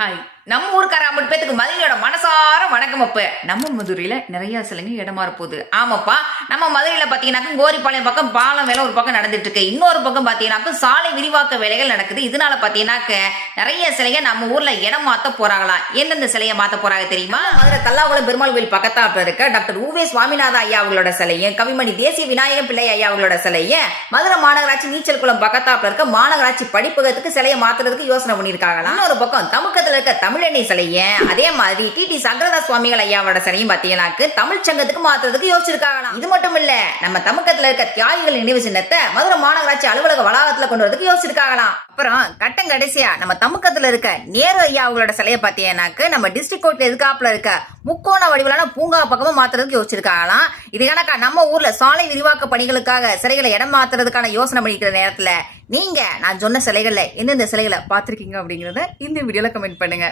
Hi. நம்ம ஊருக்கார 50 பேத்துக்கு மதுரையோட மனசார வணக்கம். அப்ப நம்ம மதுரையில நிறைய சிலைங்க இடமா போகுது. ஆமாப்பா, நம்ம மதுரையில பாத்தீங்கன்னாக்க கோரிப்பாளையம் பக்கம் பாலம் வேலை ஒரு பக்கம் நடந்துட்டு இருக்கு. இன்னொரு பக்கம் பாத்தீங்கன்னாக்க சாலை விரிவாக்க வேலைகள் நடக்குது. இதனால பாத்தீங்கன்னாக்க நிறைய சிலைங்க நம்ம ஊர்ல இடம் மாத்த போறாங்களாம். எந்தெந்த சிலையை மாத்த போறாங்க தெரியுமா? மதுரை தல்லாகுளம் பெருமாள் கோயில் பக்கத்தாப்புல இருக்க டாக்டர் உவே சுவாமிநாத ஐயா அவங்களோட சிலையும், கவிமணி தேசிய விநாயகம் பிள்ளை ஐயா அவங்களோட சிலையும், மதுரை மாநகராட்சி நீச்சல் குளம் பக்கத்தாப்புல இருக்க மாநகராட்சி படிப்பகத்துக்கு சிலையை மாத்துறதுக்கு யோசனை பண்ணிருக்காங்களா. இன்னொரு பக்கம் தமுக்கத்துல இருக்க தமிழெண்ணெய் சிலைய, அதே மாதிரி டிடி சங்கரதாஸ் சுவாமிகள் ஐயாவோட சிலையும் பாத்தீங்கன்னாக்கு தமிழ் சங்கத்துக்கு மாத்துறதுக்கு யோசிச்சிருக்காங்களாம். இது மட்டும் இல்ல, நம்ம தமுக்கத்துல இருக்க தியாகிகள் நினைவு சின்னத்தை மதுரை மாநகராட்சி அலுவலக வளாகத்துல கொண்டு வரதுக்கு யோசிச்சிருக்காங்களாம். அப்புறம் கட்டம் கடைசியா நம்ம தமுக்கத்துல இருக்க நேரு ஐயா அவங்களோட சிலையை பாத்தீங்கன்னாக்கு நம்ம டிஸ்ட்ரிக்ட் கோர்ட்ல எதுக்காப்புல இருக்க முக்கோண வடிவிலான பூங்கா பக்கமும் மாத்துறதுக்கு யோசிச்சிருக்காங்களாம். இது கணக்கா நம்ம ஊர்ல சாலை விரிவாக்க பணிகளுக்காக சிலைகளை இடம் மாத்துறதுக்கான யோசனை பண்ணிக்கிற நேரத்துல நீங்க நான் சொன்ன சிலைகள்ல எந்தெந்த சிலைகளை பாத்திருக்கீங்க அப்படிங்கறத இந்த வீடியோல கமெண்ட் பண்ணுங்க.